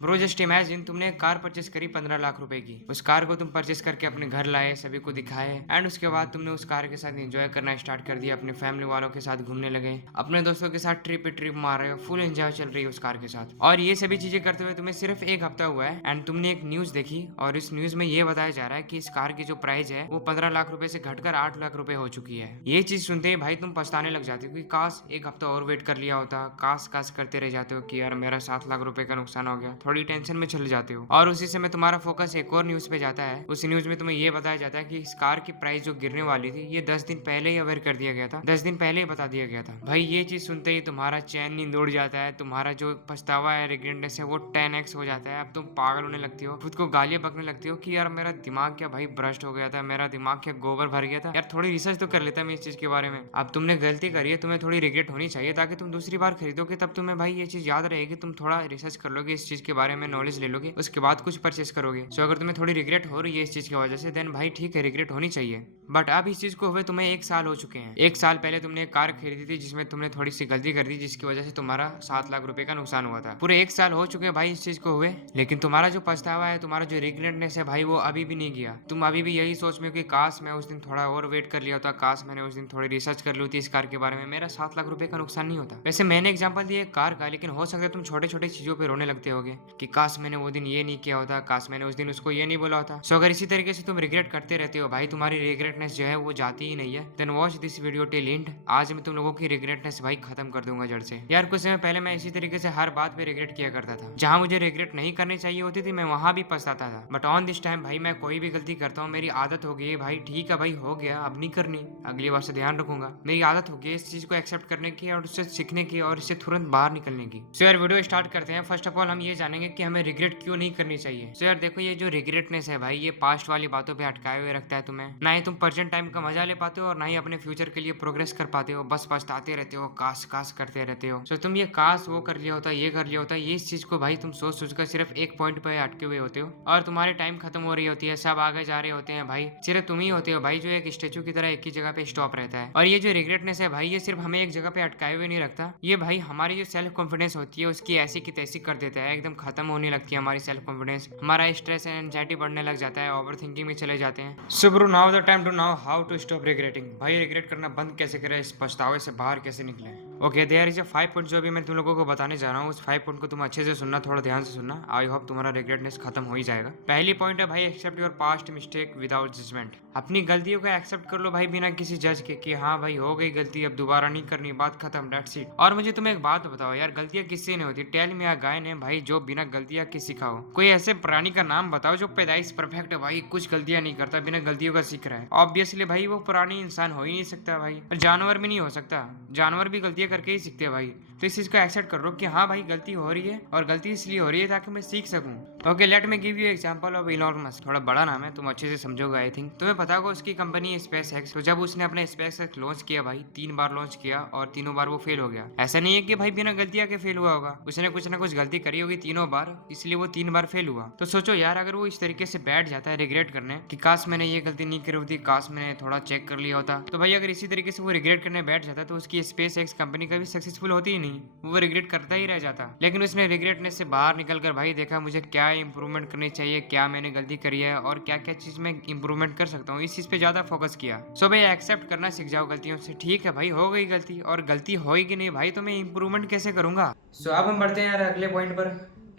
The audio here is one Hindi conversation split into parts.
ब्रो जस्ट इमेजिन तुमने एक कार परचेस करी 15 लाख रुपए की। उस कार को तुम परचेस करके अपने घर लाए, सभी को दिखाए एंड उसके बाद तुमने उस कार के साथ एंजॉय करना स्टार्ट कर दिया, अपने फैमिली वालों के साथ घूमने लगे, अपने दोस्तों के साथ ट्रिप पे ट्रिप मार रहे हो, फुल एंजॉय चल रही है उस कार के साथ। और ये सभी चीजें करते हुए तुम्हें सिर्फ एक हफ्ता हुआ है एंड तुमने एक न्यूज देखी और इस न्यूज में ये बताया जा रहा है कि इस कार की जो प्राइस है वो 15 लाख रुपए से घटकर 8 लाख रुपए हो चुकी है। ये चीज सुनते ही भाई तुम पछताने लग जाते हो कि काश एक हफ्ता और वेट कर लिया होता, काश काश करते रह जाते हो कि यार मेरा 7 लाख रुपए का नुकसान हो गया, थोड़ी टेंशन में चले जाते हो। और उसी समय तुम्हारा फोकस एक और न्यूज पे जाता है। उस न्यूज में तुम्हें ये बताया जाता है कि इस कार की प्राइस जो गिरने वाली थी ये 10 दिन पहले ही अवेयर कर दिया गया था, 10 दिन पहले ही बता दिया गया था। भाई ये चीज सुनते ही तुम्हारा चैन नींद उड़ जाता है, तुम्हारा जो पछतावा है, रिग्रेटनेस है, वो 10x हो जाता है। अब तुम पागल होने लगती हो, खुद को गालियां बकने लगती हो कि यार मेरा दिमाग क्या भाई भ्रष्ट हो गया था, मेरा दिमाग क्या गोबर भर गया था, यार थोड़ी रिसर्च तो कर लेता मैं इस चीज के बारे में। अब तुमने गलती करी है, तुम्हें थोड़ी रिग्रेट होनी चाहिए ताकि तुम दूसरी बार खरीदोगे तब तुम्हें भाई ये चीज याद रहेगी, तुम थोड़ा रिसर्च कर लोगे, इस चीज के बारे में नॉलेज ले लोगे, उसके बाद कुछ परचेस करोगे। सो अगर तुम्हें थोड़ी रिग्रेट हो रही है इस चीज की वजह से, देन भाई ठीक है, रिग्रेट होनी चाहिए। बट अब इस चीज को हुए तुम्हें 1 साल हो चुके हैं। 1 साल पहले तुमने एक कार खरीदी थी जिसमें तुमने थोड़ी सी गलती कर दी जिसकी वजह से तुम्हारा 7 लाख रुपए का नुकसान हुआ था। पूरे 1 साल हो चुके हैं भाई इस चीज को हुए, लेकिन तुम्हारा जो पछतावा है, तुम्हारा जो रिग्रेटनेस है भाई, वो अभी भी नहीं गया। तुम अभी भी यही सोच में हो कि काश मैं उस दिन थोड़ा और वेट कर लिया होता, काश मैंने उस दिन थोड़ी रिसर्च कर ली होती इस कार के बारे में, मेरा 7 लाख रुपए का नुकसान नहीं होता। वैसे मैंने एग्जाम्पल दिया एक कार का, लेकिन हो सकता है तुम छोटे छोटे चीजों पर रोने लगते होगे कि काश मैंने वो दिन ये नहीं किया होता, काश मैंने उस दिन उसको ये नहीं बोला होता। सो अगर इसी तरीके से तुम रिग्रेट करते रहते हो भाई, तुम्हारी रिग्रेटनेस जो है वो जाती ही नहीं है, then watch this video till end. आज मैं तुम लोगों की रिग्रेटनेस भाई खत्म कर दूंगा जड़ से। यार कुछ समय पहले मैं इसी तरीके से हर बात पे रिग्रेट किया करता था, जहां मुझे रिग्रेट नहीं करनी चाहिए होती थी मैं वहां भी पछताता था। बट ऑन दिस टाइम भाई मैं कोई भी गलती करता हूँ, मेरी आदत हो गई है भाई, ठीक है भाई हो गया, अब नहीं करनी, अगली बार से ध्यान रखूंगा। मेरी आदत हो गई इस चीज को एक्सेप्ट करने की और उससे सीखने की और इससे तुरंत बाहर निकलने की। सो यार वीडियो स्टार्ट करते हैं। फर्स्ट ऑफ ऑल हम ये जानेंगे कि हमें रिग्रेट क्यों नहीं करनी चाहिए। सो यार देखो, ये जो रिग्रेटनेस है भाई, ये पास्ट वाली बातों पे अटकाए हुए रखता है तुम्हें। ना ही तुम प्रेजेंट टाइम का मजा ले पाते हो और ना ही अपने फ्यूचर के लिए प्रोग्रेस कर पाते हो, बस पछताते रहते हो, काश काश करते रहते हो। सो तुम ये काश वो कर लिया होता, ये कर लिया होता, ये इस चीज को भाई तुम सोच सोच कर सिर्फ एक पॉइंट पे अटके हुए होते हो और तुम्हारी टाइम खत्म हो रही होती है, सब आगे जा रहे होते हैं भाई, सिर्फ तुम ही होते हो भाई जो एक स्टेचू की तरह एक ही जगह पे स्टॉप रहता है। और ये जो रिग्रेटनेस है भाई, ये सिर्फ हमें एक जगह पे अटकाए हुए नहीं रखता, ये भाई हमारी जो सेल्फ कॉन्फिडेंस होती है उसकी ऐसी की तैसी कर देता है, एकदम खत्म होने लगती है हमारी सेल्फ कॉन्फिडेंस, हमारा स्ट्रेस एंड एंजाइटी बढ़ने लग जाता है, ओवर थिंकिंग में चले जाते हैं। So bro now the time to now how to stop regretting. भाई रिग्रेट करना बंद कैसे करें, इस पछतावे से बाहर कैसे निकले। Okay there is a 5 point जो अभी मैं तुम लोगों को बताने जा रहा हूँ, उस 5 पॉइंट को तुम अच्छे से सुनना, थोड़ा ध्यान से सुनना, आई होप तुम्हारा रिग्रेटनेस खत्म हो ही जाएगा। पहली पॉइंट है भाई, accept your past mistake without judgement. अपनी गलतियों को एक्सेप्ट कर लो भाई बिना किसी जज के कि हाँ भाई हो गई गलती, अब दोबारा नहीं करनी, बात खत्म, दैट्स इट। और मुझे तुम्हें एक बात बताओ यार, गलतियां किससे नहीं होती, टेल मी अ गाय ने भाई जो बिना गलतियां के सीखा हो। कोई ऐसे प्राणी का नाम बताओ जो पैदाइश परफेक्ट है भाई, कुछ गलतियां नहीं करता, बिना गलतियों का सीख रहा है। ऑब्वियसली भाई वो प्राणी इंसान हो ही नहीं सकता भाई, जानवर भी नहीं हो सकता, जानवर भी गलतियां करके ही सीखते हैं भाई। तो इस चीज को एक्सेप्ट कर लो कि हाँ भाई गलती हो रही है और गलती इसलिए हो रही है ताकि मैं सीख सकूं। Okay let me give you example of Elon Musk. थोड़ा बड़ा नाम है, तुम अच्छे से समझोगे आई थिंक। तुम्हें पता होगा उसकी कंपनी स्पेस एक्स। तो जब उसने अपने स्पेस एक्स लॉन्च किया भाई, 3 बार लॉन्च किया और तीनों बार वो फेल हो गया। ऐसा नहीं है कि भाई बिना गलतियां के फेल हुआ होगा, उसने कुछ ना कुछ गलती करी होगी तीनों बार, इसलिए वो 3 बार फेल हुआ। तो सोचो यार, अगर वो इस तरीके से बैठ जाता है रिग्रेट करने कि काश मैंने ये गलती नहीं करी होती, काश मैंने थोड़ा चेक कर लिया होता, तो भाई अगर इसी तरीके से वो रिग्रेट करने बैठ जाता तो उसकी स्पेस एक्स कंपनी कभी सक्सेसफुल होती ही नहीं, वो रिग्रेट करता ही रह जाता। लेकिन उसने रिग्रेटनेस से बाहर निकल कर भाई देखा मुझे क्या इंप्रूवमेंट करनी चाहिए, क्या मैंने गलती करी है और क्या क्या चीज में इंप्रूवमेंट कर सकता हूँ, इस चीज पे ज्यादा फोकस किया। सो भाई एक्सेप्ट करना सीख जाओ गलतियों से। ठीक है भाई हो गई गलती, और गलती होगी नहीं भाई तो मैं इंप्रूवमेंट कैसे करूंगा। सो अब हम बढ़ते हैं यार अगले पॉइंट पर,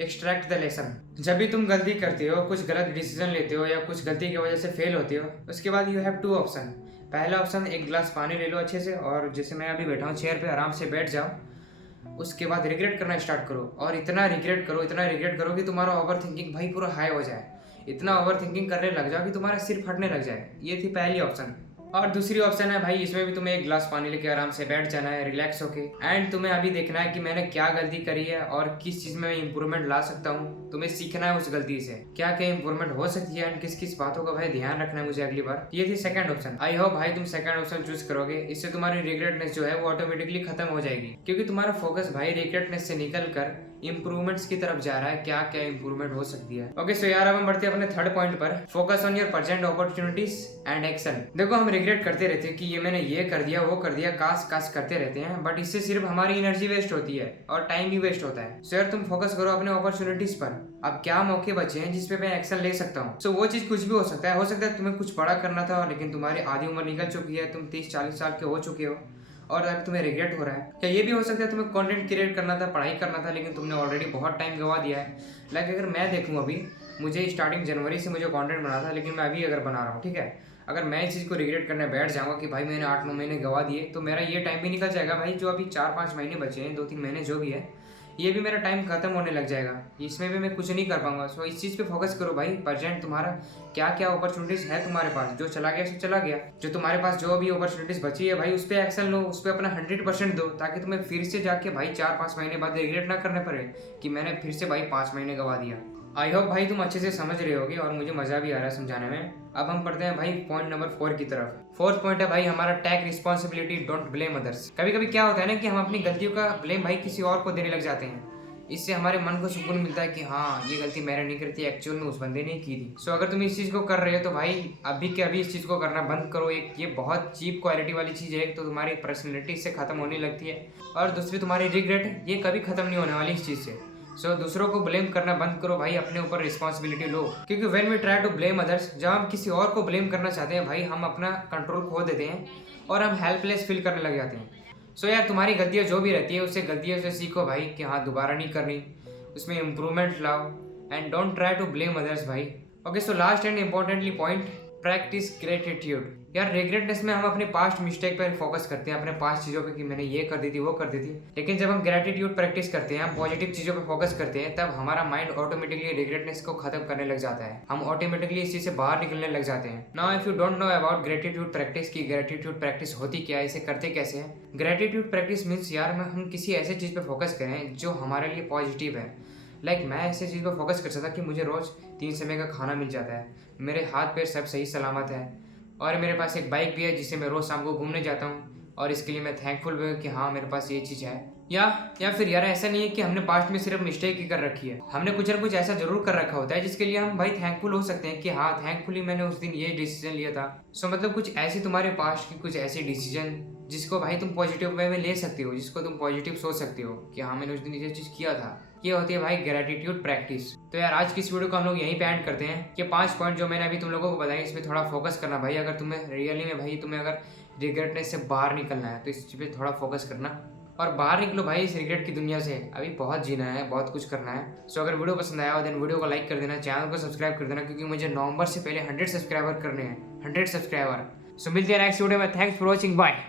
एक्सट्रैक्ट द लेसन। जब भी तुम गलती करते हो, कुछ गलत डिसीजन लेते हो या कुछ गलती की वजह से फेल होते हो, उसके बाद यू हैव 2 ऑप्शन। पहला ऑप्शन, एक गिलास पानी ले लो अच्छे से और जैसे मैं अभी बैठा हूँ चेयर पे, आराम से बैठ जाओ, उसके बाद रिग्रेट करना स्टार्ट करो और इतना रिग्रेट करो, इतना रिग्रेट करो कि तुम्हारा ओवर थिंकिंग भाई पूरा हाई हो जाए, इतना ओवर थिंकिंग करने लग जाओ कि तुम्हारा सिर फटने लग जाए। ये थी पहली ऑप्शन। और दूसरी ऑप्शन है भाई, इसमें भी तुम्हें एक गिलास पानी लेके आराम से बैठ जाना है रिलैक्स होके, एंड तुम्हें अभी देखना है कि मैंने क्या गलती करी है और किस चीज में इंप्रूवमेंट ला सकता हूँ। तुम्हें सीखना है उस गलती से क्या क्या इंप्रूवमेंट हो सकती है एंड किस किस बातों का भाई ध्यान रखना है मुझे अगली बार। ये थी सेकंड ऑप्शन। आई होप भाई तुम सेकंड ऑप्शन चूज करोगे, इससे तुम्हारी रिग्रेटनेस जो है वो ऑटोमेटिकली खत्म हो जाएगी, क्योंकि तुम्हारा फोकस भाई रिग्रेटनेस से निकल कर इंप्रूवमेंट्स की तरफ जा रहा है, क्या क्या इंप्रूवमेंट हो सकती है। ओके सो यार अब हम बढ़ते हैं अपने थर्ड पॉइंट पर, focus on your present opportunities and action. देखो हम रिग्रेट करते रहते हैं कि ये मैंने ये कर दिया वो कर दिया, काश काश करते रहते हैं, बट इससे सिर्फ हमारी एनर्जी वेस्ट होती है और टाइम भी वेस्ट होता है। सो यार तुम फोकस करो अपने अपॉर्चुनिटीज पर। अब क्या मौके बचे हैं जिसपे मैं एक्शन ले सकता हूँ। सो वो चीज कुछ भी हो सकता है तुम्हें कुछ बड़ा करना था लेकिन तुम्हारी आधी उम्र निकल चुकी है, तुम 30-40 साल के हो चुके हो और अब तुम्हें रिग्रेट हो रहा है। क्या ये भी हो सकता है तुम्हें कंटेंट क्रिएट करना था, पढ़ाई करना था, लेकिन तुमने ऑलरेडी बहुत टाइम गवा दिया है। लाइक अगर मैं देखूँ अभी, मुझे स्टार्टिंग जनवरी से मुझे कंटेंट बनाना था, लेकिन मैं अभी अगर बना रहा हूँ, ठीक है, अगर मैं इस चीज़ को रिग्रेट करने बैठ जाऊँगा कि भाई मैंने 8-9 महीने गवा दिए, तो मेरा ये टाइम भी निकल जाएगा भाई, जो अभी 4-5 महीने बचे हैं, 2-3 महीने जो भी है, ये भी मेरा टाइम खत्म होने लग जाएगा, इसमें भी मैं कुछ नहीं कर पाऊंगा। सो इस चीज़ पे फोकस करो भाई, प्रेजेंट तुम्हारा क्या क्या अपॉर्चुनिटीज है तुम्हारे पास, जो चला गया सो चला गया, जो तुम्हारे पास जो भी अपॉर्चुनिटीज बची है भाई उस पर एक्शन लो, उस पर अपना 100% दो, ताकि तुम्हें फिर से जाके भाई 4-5 महीने बाद रिग्रेट ना करने पड़े कि मैंने फिर से भाई 5 महीने गवा दिया। आई होप भाई तुम अच्छे से समझ रहे होगे और मुझे मजा भी आ रहा है समझाने में। अब हम पढ़ते हैं भाई पॉइंट नंबर 4 की तरफ। फोर्थ पॉइंट है भाई हमारा, take responsibility, don't blame others. कभी कभी क्या होता है ना कि हम अपनी गलतियों का ब्लेम भाई किसी और को देने लग जाते हैं, इससे हमारे मन को सुकून मिलता है कि हाँ ये गलती मैंने नहीं करी थी, एक्चुअल में उस बंदे ने की थी। सो अगर तुम इस चीज़ को कर रहे हो तो भाई अभी के अभी इस चीज़ को करना बंद करो। एक ये बहुत चीप क्वालिटी वाली चीज़ है, एक तो तुम्हारी पर्सनैलिटी से खत्म होने लगती है और दूसरी तुम्हारी रिग्रेट, ये कभी खत्म नहीं होने वाली इस चीज़ से। सो दूसरों को ब्लेम करना बंद करो भाई, अपने ऊपर रिस्पॉन्सिबिलिटी लो, क्योंकि when we try to blame others, जब हम किसी और को ब्लेम करना चाहते हैं भाई हम अपना कंट्रोल खो देते हैं और हम हेल्पलेस फील करने लग जाते हैं। सो यार तुम्हारी गलतियाँ जो भी रहती है उससे गलतियों से सीखो भाई कि हाँ दोबारा नहीं करनी, उसमें इम्प्रूवमेंट लाओ and don't try to blame others भाई। Okay so last and importantly point, practice gratitude. यार रिग्रेटनेस में हम अपने पास्ट मिस्टेक पर फोकस करते हैं, अपने पास्ट चीज़ों पे कि मैंने ये कर दी थी वो कर दी थी, लेकिन जब हम ग्रेटिट्यूड प्रैक्टिस करते हैं, हम पॉजिटिव चीज़ों पे फोकस करते हैं, तब हमारा माइंड ऑटोमेटिकली रिग्रेटनेस को खत्म करने लग जाता है, हम ऑटोमेटिकली इस चीज़ से बाहर निकलने लग जाते हैं। Now if you don't know about gratitude practice की ग्रेटिट्यूड प्रैक्टिस होती क्या है, इसे करते कैसे हैं। ग्रेटिट्यूड प्रैक्टिस मीन्स यार हम किसी ऐसे चीज़ पे फोकस करें जो हमारे लिए पॉजिटिव है। लाइक मैं ऐसे चीज़ पर फोकस कर सकता कि मुझे रोज़ 3 समय का खाना मिल जाता है, मेरे हाथ पैर सब सही सलामत है और मेरे पास एक बाइक भी है जिससे मैं रोज़ शाम को घूमने जाता हूँ और इसके लिए मैं थैंकफुल भी हूँ कि हाँ मेरे पास ये चीज़ है। या फिर यार ऐसा नहीं है कि हमने पास्ट में सिर्फ मिस्टेक ही कर रखी है, हमने कुछ ना कुछ ऐसा जरूर कर रखा होता है जिसके लिए हम भाई थैंकफुल हो सकते हैं कि हाँ थैंकफुली मैंने उस दिन ये डिसीजन लिया था। सो मतलब कुछ ऐसी तुम्हारे पास्ट की कुछ ऐसी डिसीजन जिसको भाई तुम पॉजिटिव वे में ले सकते हो, जिसको तुम पॉजिटिव सोच सकते हो कि हाँ मैंने उस दिन ये चीज़ किया था। ये होती है भाई ग्रेटिट्यूड प्रैक्टिस। तो यार आज की इस वीडियो को हम लोग यहीं पे एंड करते हैं कि 5 पॉइंट जो मैंने अभी तुम लोगों को बताया इस पर थोड़ा फोकस करना भाई। अगर तुम्हें रियली में भाई तुम्हें अगर रिग्रेटनेस से बाहर निकलना है तो इस चीज़ पे थोड़ा फोकस करना और बाहर निकलो भाई इस रिग्रेट की दुनिया से। अभी बहुत जीना है, बहुत कुछ करना है। सो अगर वीडियो पसंद आया हो देन वीडियो को लाइक कर देना, चैनल को सब्सक्राइब कर देना, क्योंकि मुझे नवंबर से पहले 100 सब्सक्राइबर करने हैं, 100 सब्सक्राइबर। सो मिलते हैं नेक्स्ट वीडियो में। Thanks for watching, bye.